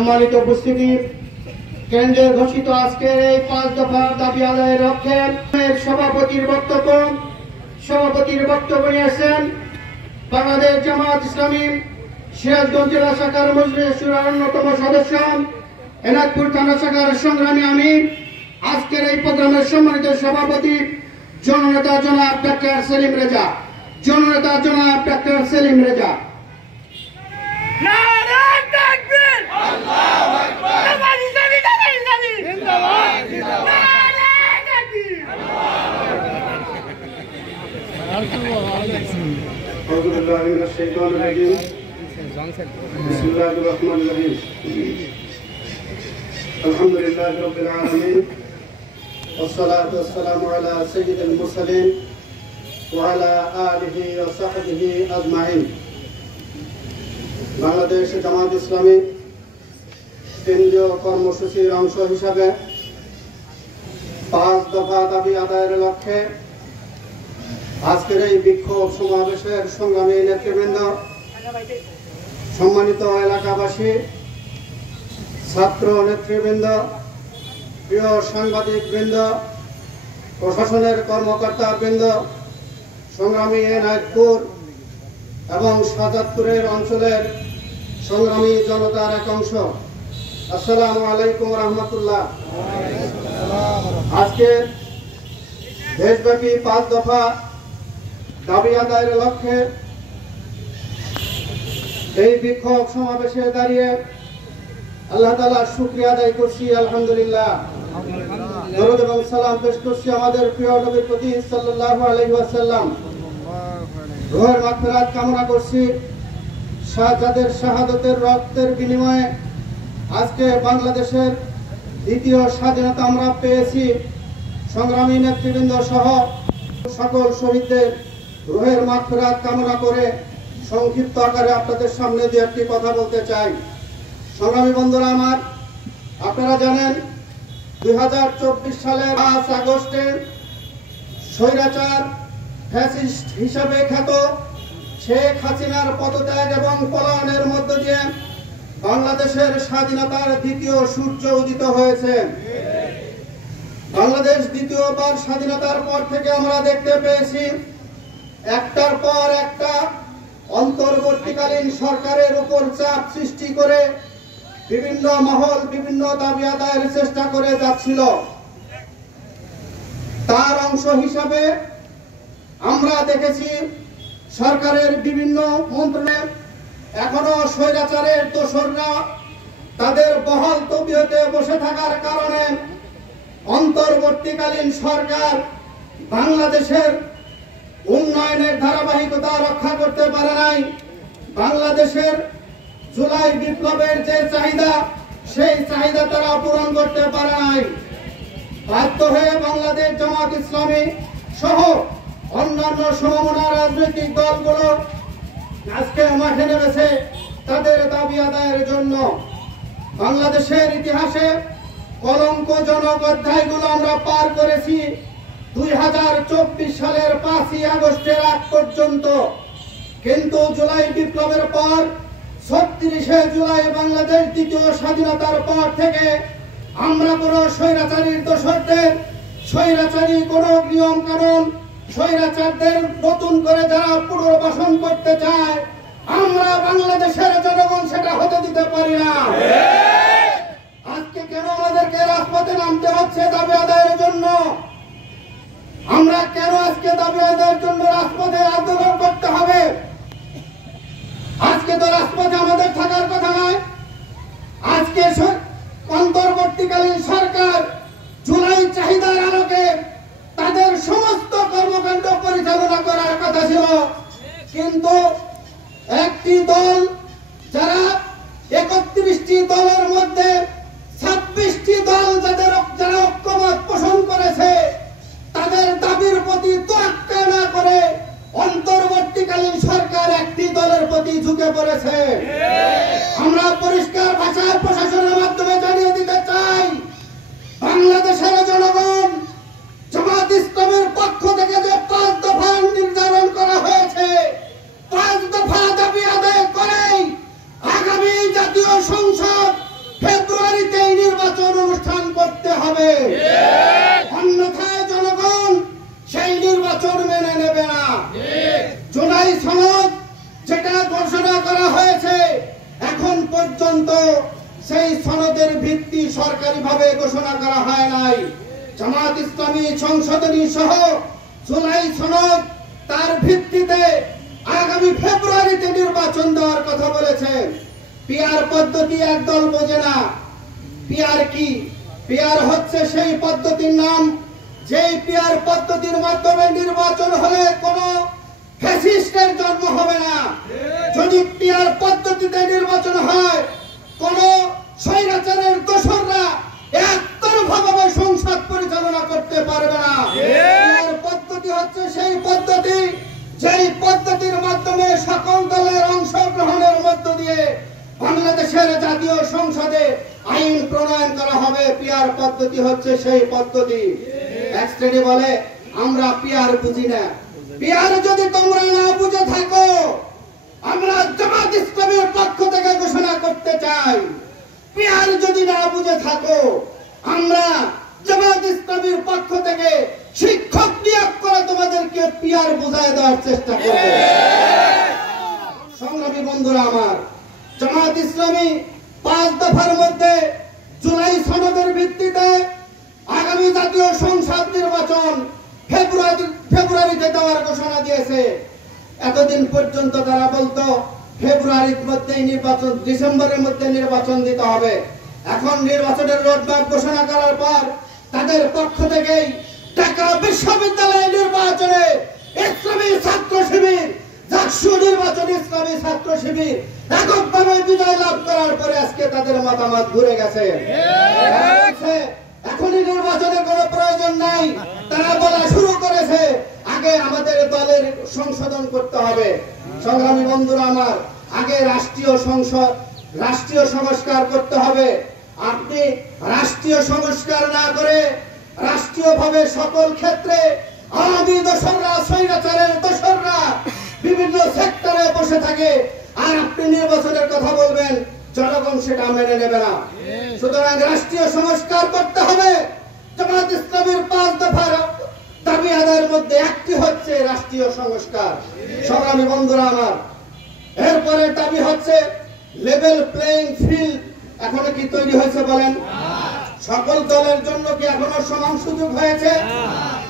সম্মানিত উপস্থিতি, কেন্দ্রে ঘোষিত আজকের এই 5 দফার দাবি আদায়ের লক্ষ্যে সভাপতির বক্তব্য নিয়েছেন বাংলাদেশ জামাত ইসলামী সিরাজগঞ্জ জেলা শাখার মজলিস শুরার অন্যতম সদস্য, এনাদপুর থানা শাখার সংগ্রামী আমির, আজকের এই প্রোগ্রামের সম্মানিত সভাপতি জননেতা জনাব ডাক্তার সেলিম রেজা। আলহামদুলিল্লাহ রাব্বিল আলামিন والصلاة والسلام على سيد المرسلين وعلى آله وصحبه أجمعين। বাংলাদেশ জামাত ইসলামী কেন্দ্রীয় কর্মসূচির অংশ হিসাবে 5 দফা দাবি আদায়ের লক্ষ্যে আজকের এই বিক্ষোভ সমাবেশের সংগ্রামী নেতৃবৃন্দ, সম্মানিত এলাকাবাসী, ছাত্র নেতৃবৃন্দ, প্রিয় সাংবাদিক বৃন্দ, প্রশাসনের কর্মকর্তা বৃন্দ, সংগ্রামী এনায়েতপুর এবং শাহজাদপুরের অঞ্চলের সংগ্রামী জনতার এক অংশ, আসসালামু আলাইকুম রহমতুল্লাহ। আজকে দেশব্যাপী 5 দফা দাবি আদায়ের লক্ষ্যে এই বিক্ষোভ সমাবেশে দাঁড়িয়ে আল্লাহ তাআলার শুকরিয়া আদায় করছি, আলহামদুলিল্লাহ। দরুদ এবং সালাম পেশ করছি আমাদের প্রিয় নবীর প্রতি সাল্লাল্লাহু আলাইহি ওয়াসাল্লাম। রুহের মাগফিরাত কামনা করছি। যাদের শাহাদাতের রক্তের বিনিময়ে আজকে বাংলাদেশের দ্বিতীয় স্বাধীনতা আমরা পেয়েছি, সংগ্রামী নেতৃবৃন্দ সহ সকল শহীদদের রুহের মাগফিরাত কামনা করে সংক্ষিপ্ত আকারে আপনাদের সামনে যে একটি কথা বলতে চাই। সংগ্রামী বন্ধুরা আমার, আপনারা জানেন 2024 সালের 5 আগস্টে স্বৈরাচার ফ্যাসিস্ট হিসাবে খ্যাত শেখ হাসিনার পদত্যাগ এবং পলায়নের মধ্য দিয়ে বাংলাদেশের স্বাধীনতার দ্বিতীয় সূর্য উদিত হয়েছে। বাংলাদেশ দ্বিতীয়বার স্বাধীনতার পর থেকে আমরা দেখতে পেয়েছি একটার পর একটা অন্তর্বর্তীকালীন সরকারের উপর চাপ সৃষ্টি করে বিভিন্ন মহল বিভিন্ন দাবি আদায়ের চেষ্টা করে যাচ্ছিল। তার অংশ হিসাবে আমরা দেখেছি সরকারের বিভিন্ন মন্ত্রণালয়ে এখনো স্বৈরাচারের দোসররা তাদের বহাল তবিয়তে বসে থাকার কারণে অন্তর্বর্তীকালীন সরকার বাংলাদেশের উন্নয়নের ধারাবাহিকতা রক্ষা করতে পারে নাই। বাংলাদেশের জুলাই বিপ্লবের যে চাহিদা, সেই চাহিদা তারা পূরণ করতে পারে নাই। বাধ্য হয়ে বাংলাদেশ জামাত ইসলামী সহ অন্যান্য সমমনা রাজনৈতিক দলগুলো আজকে মাঠে নেমেছে তাদের দাবি আদায়ের জন্য। বাংলাদেশের ইতিহাসে কলঙ্কজনক অধ্যায়গুলো আমরা পার করেছি 2024 সালের 5ই আগস্টের আগ পর্যন্ত, কিন্তু জুলাই বিপ্লবের পর 36শে জুলাই বাংলাদেশ দ্বিতীয় স্বাধীনতার পর থেকে আমরা কোন স্বৈরাচারীর দোসরদের, স্বৈরাচারী কোন নিয়ম কানুন, স্বৈরাচারদের নতুন করে যারা পুনর্বাসন করতে চায়, আমরা বাংলাদেশের জনগণ সেটা হতে দিতে পারি না। আজকে কেন আমাদেরকে রাজপথে নামতে হচ্ছে দাবি আদায়ের জন্য? আমরা কেন আজকে দাবি আদায়ের জন্য রাজপথে আন্দোলন করতে হবে? আজকে তো রাজপথে আমাদের থাকার কথা নয়। আজকে অন্তর্বর্তীকালীন সরকার জুলাই চাহিদার আলোকে তাদের সমস্ত কর্মকাণ্ড পরিচালনা করার কথা ছিল, কিন্তু একটি দল যারা 31টি দলের মধ্যে 26টি দল যারা ঐক্যমত পোষণ করেছে, তাদের দাবির প্রতি তোয়াক্কা না করে অন্তর্বর্তীকালীন সরকার একটি দলের প্রতি ঝুঁকে পড়েছে। আমরা পরিষ্কার ভাষায় প্রশাসনের হবে, অন্যথায় জনগণ সেই নির্বাচন মেনে নেবে না। জুলাই সনদ যেটা ঘোষণা করা হয়েছে, এখন পর্যন্ত সেই সনদের ভিত্তি সরকারিভাবে ঘোষণা করা হয় নাই। জামাত ইসলামী সংশোধনী সহ জুলাই সনদ তার ভিত্তিতে আগামী ফেব্রুয়ারিতে নির্বাচন দেওয়ার কথা বলেছে। পিআর পদ্ধতি একদল বোঝে না। পিআর কি? পিআর হচ্ছে সেই পদ্ধতির নাম, যেই পিআর পদ্ধতির মাধ্যমে নির্বাচন হলে কোনো ফ্যাসিস্টের জন্ম হবে না। যদি পিআর পদ্ধতিতে নির্বাচন হয়, কোন স্বৈরাচারের দোসররা একতরফাভাবে সংসদ পরিচালনা করতে পারবে না। পিআর পদ্ধতি হচ্ছে সেই পদ্ধতি, যেই পদ্ধতির মাধ্যমে সকল দলের অংশগ্রহণের মধ্য দিয়ে বাংলাদেশের জাতীয় সংসদে আইন প্রণয়ন করা হবে। পিআর পদ্ধতি হচ্ছে সেই পদ্ধতি। এক শ্রেণী বলে আমরা পিআর বুঝি না। পিআর যদি তোমরা না বুঝে থাকো, আমরা জামাত ইসলামের পক্ষ থেকে ঘোষণা করতে চাই, পিআর যদি না বুঝে থাকো, আমরা জামাত ইসলামের পক্ষ থেকে শিক্ষক নিয়োগ করে তোমাদেরকে পিআর বুঝায় দেওয়ার চেষ্টা করব। সংগ্রামী বন্ধুরা আমার, জামাত ইসলামী 5 দফার মধ্যে জুলাই সনদের ভিত্তিতে আগামী জাতীয় সংসদ নির্বাচন ফেব্রুয়ারিতে দেওয়ার ঘোষণা দিয়েছে। এতদিন পর্যন্ত তারা বলতো ফেব্রুয়ারির মধ্যেই নির্বাচন, ডিসেম্বরের মধ্যে নির্বাচন দিতে হবে। এখন নির্বাচনের রোডম্যাপ ঘোষণা করার পর তাদের পক্ষ থেকেই ঢাকা বিশ্ববিদ্যালয় নির্বাচনে ইসলামী ছাত্র শিবির, জাকসু নির্বাচনে ইসলামী ছাত্র শিবির এককভাবে বিজয় লাভ করার পরে আজকে তাদের মতামত ঘুরে গেছে। এখনই নির্বাচনের কোনো প্রয়োজন নাই, তারা বলা শুরু করেছে আগে আমাদের দলের সংশোধন করতে হবে। সংগ্রামী বন্ধুরা আমার, আগে রাষ্ট্রীয় সংস্কার করতে হবে। আপনি রাষ্ট্রীয় সংস্কার না করে রাষ্ট্রীয়ভাবে সকল ক্ষেত্রে আওয়ামী দোসররা, স্বৈরাচারের দোসররা বিভিন্ন সেক্টরে বসে থাকে, আর আপনি নির্বাচনের কথা বলবেন, জনগণ সেটা মেনে নেবে না। সুতরাং রাষ্ট্রীয় সংস্কার করতে হবে। জামাত ইসলামের 5 দফার দাবি আদায়ের মধ্যে একটি হচ্ছে রাষ্ট্রীয় সংস্কার। সংগ্রামী বন্ধুরা আমার, এরপরে দাবি হচ্ছে লেভেল প্লেইং ফিল্ড। এখনো কি তৈরি হয়েছে বলেন? সকল দলের জন্য কি এখনো সমান সুযোগ হয়েছে?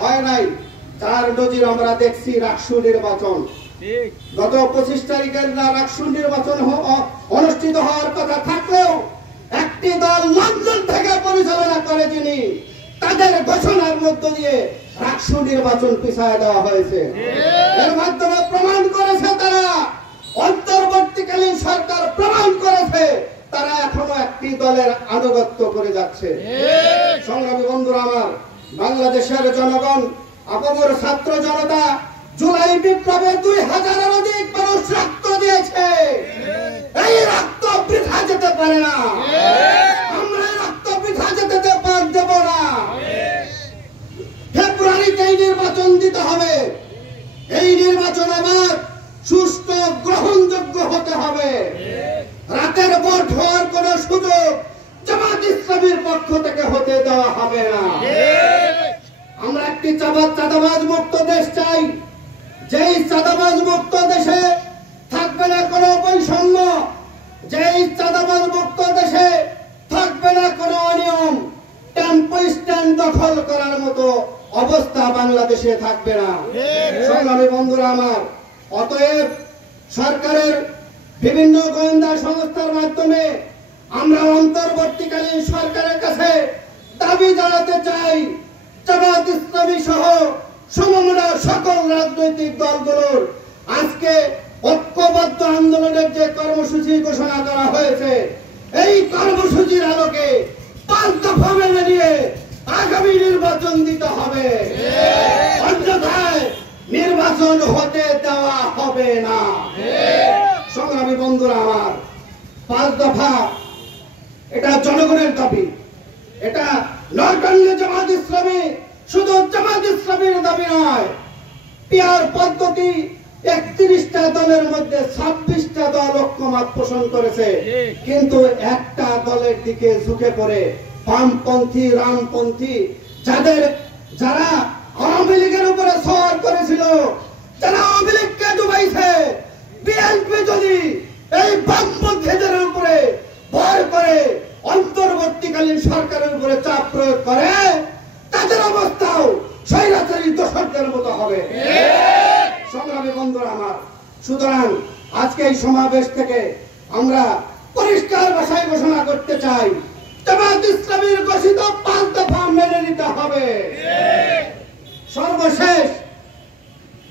হয় নাই। তার নজির আমরা দেখছি রাকসু নির্বাচন। গত 25 তারিখের রাকসু নির্বাচন অনুষ্ঠিত হওয়ার কথা থাকলেও একটি দল লন্ডন থেকে পরিচালনা করে, যিনি তাদের ঘোষণার মধ্য দিয়ে রাকসু নির্বাচন পিছায় দেওয়া হয়েছে। এর মাধ্যমে প্রমাণ করেছে তারা, অন্তর্বর্তীকালীন সরকার প্রমাণ করেছে তারা এখনো একটি দলের আনুগত্য করে যাচ্ছে। সংগ্রামী বন্ধুরা আমার, বাংলাদেশের জনগণ, আপামর ছাত্র জনতা জুলাই বিপ্লবে 2000-এর অধিক মানুষ রক্ত দিয়েছে। এই রক্ত বৃথা যেতে পারে না। আমরা রক্ত বৃথা যেতে দেব না। ফেব্রুয়ারিতে নির্বাচন দিতে হবে। এই নির্বাচন আবার সুষ্ঠু, গ্রহণযোগ্য হতে হবে। রাতের ভোট হওয়ার কোন সুযোগ জামাত ইসলামীর পক্ষ থেকে হতে দেওয়া হবে না। আমরা একটি চাঁদাবাজ মুক্ত দেশ চাই। যেই চাঁদাবাজ মুক্ত দেশে থাকবে না কোনো বৈষম্য, যেই চাঁদাবাজ মুক্ত দেশে থাকবে না কোনো অনিয়ম, টেম্পো স্ট্যান্ড দখল করার মতো অবস্থা বাংলাদেশে থাকবে না। সংগ্রামী বন্ধুরা আমার, অতএব সরকারের বিভিন্ন গোয়েন্দা সংস্থার মাধ্যমে আমরা অন্তর্বর্তীকালীন সরকারের কাছে দাবি জানাতে চাই, জামাত ইসলামী সহ সমমনা সকল রাজনৈতিক দলগুলোর আজকে ঐক্যবদ্ধ আন্দোলনের যে কর্মসূচি ঘোষণা করা হয়েছে, এই কর্মসূচির আলোকে 5 দফা মেনে নিয়ে আগামী নির্বাচন দিতে হবে। অন্যথায় নির্বাচন হতে দেওয়া হবে না। সংগ্রামী বন্ধুরা আমার, 5 দফা এটা জনগণের দাবি। এটা নট অনলি জামাত ইসলামী, শুধু জামাত ইসলামীর দাবি নয়। পিআর পদ্ধতি 31টা দলের মধ্যে 26টা দল ঐক্যমত পোষণ করেছে, কিন্তু একটা দলের দিকে ঝুঁকে পড়ে বামপন্থী রামপন্থী যারা আওয়ামী লীগের উপরে সওয়ার করেছিল, যারা আওয়ামী লীগকে ডুবাইছে, বিএনপি যদি এই বামপন্থীদের উপরে ভর করে অন্তর্বর্তীকালীন সরকারের উপরে চাপ প্রয়োগ করে, তাদের অবস্থাও স্বৈরাচারী দোসরদের মতো হবে। সংগ্রামী বন্ধুরা আমার, সুতরাং আজকে এই সমাবেশ থেকে আমরা পরিষ্কার ভাষায় ঘোষণা করতে চাই, জামায়াত ইসলামীর ঘোষিত 5 দফা মেনে নিতে হবে। সর্বশেষ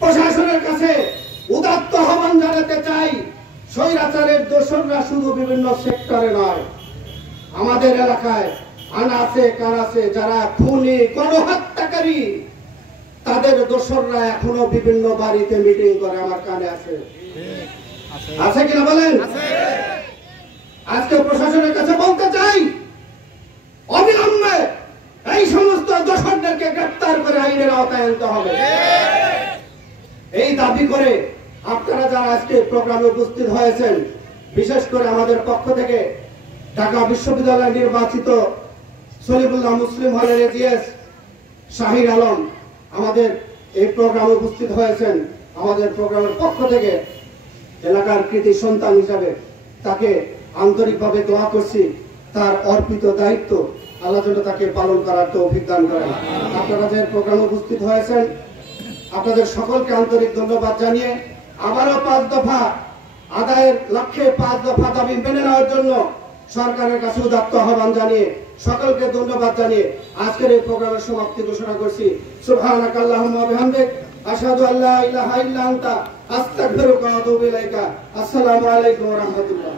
প্রশাসনের কাছে উদাত্ত আহ্বান জানাতে চাই, স্বৈরাচারের দোসররা শুধু বিভিন্ন সেক্টরে নয়, আমাদের এলাকায় আনাচে কানাচে যারা খুনি গণহত্যাকারী, তাদের দোসররা এখনো বিভিন্ন বাড়িতে মিটিং করে, আমার কানে আছে। আছে কিনা বলেন? আজকে প্রশাসনের কাছে বলতে চাই, অবিলম্বে এই সমস্ত দোষরদেরকে গ্রেফতার করে আইনের আওতায় আনতে হবে। এই দাবি করে আপনারা যারা আজকে প্রোগ্রামে উপস্থিত হয়েছেন, বিশেষ করে আমাদের পক্ষ থেকে ঢাকা বিশ্ববিদ্যালয় নির্বাচিত সলিমুল্লাহ মুসলিম হলের এজিএস শাহির আলম আমাদের এই প্রোগ্রামে উপস্থিত হয়েছেন। আমাদের প্রোগ্রামের পক্ষ থেকে এলাকার কৃতি সন্তান হিসাবে তাকে আন্তরিকভাবে দোয়া করছি, তার অর্পিত দায়িত্ব আল্লাহ যেন তাকে পালন করার তৌফিক দান করেন। আপনারা যে প্রোগ্রামে উপস্থিত হয়েছেন, আপনাদের সকলকে আন্তরিক ধন্যবাদ জানিয়ে আবারও 5 দফা আদায়ের লক্ষ্যে 5 দফা দাবি মেনে নেওয়ার জন্য সরকারের কাছে উদাত্ত আহ্বান জানিয়ে সকলকে ধন্যবাদ জানিয়ে আজকের এই প্রোগ্রামের সমাপ্তি ঘোষণা করছি। সুবহানাকাল্লাহুম্মা ওয়া বিহামদিক, আশহাদু আল্লা ইলাহা ইল্লা আনতা, আস্তাগফিরুকা ওয়া আতুবু ইলাইকা। আসসালামু আলাইকুম ওয়া রাহমাতুল্লাহ।